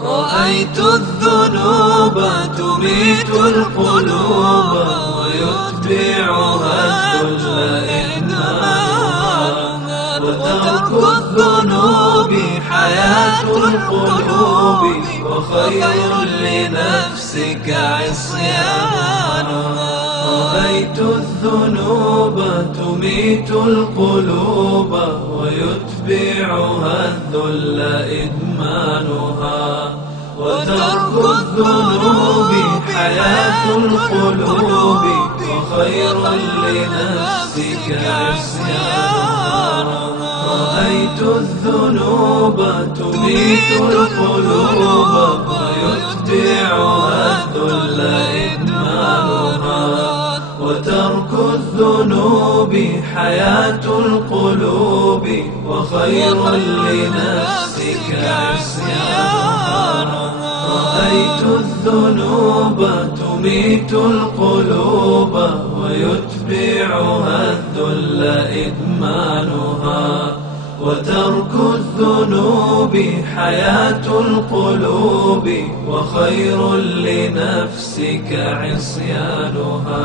رأيت الذنوب تميت القلوب ويتبعها الذل إدمانها، وترك الذنوب حياة القلوب وخير لنفسك عصيانها. رأيت الذنوب تميت القلوب ويتبعها الذل إدمانها، وترك الذنوب حياة القلوب وخير لنفسك عصيانها. رأيت الذنوب تميت القلوب ويتبعها الذل إدمانها، وترك الذنوب حياة القلوب وخير لنفسك عصيانها. رأيت الذنوب تميت القلوب ويتبعها الذل إدمانها، وترك الذنوب حياة القلوب وخير لنفسك عصيانها.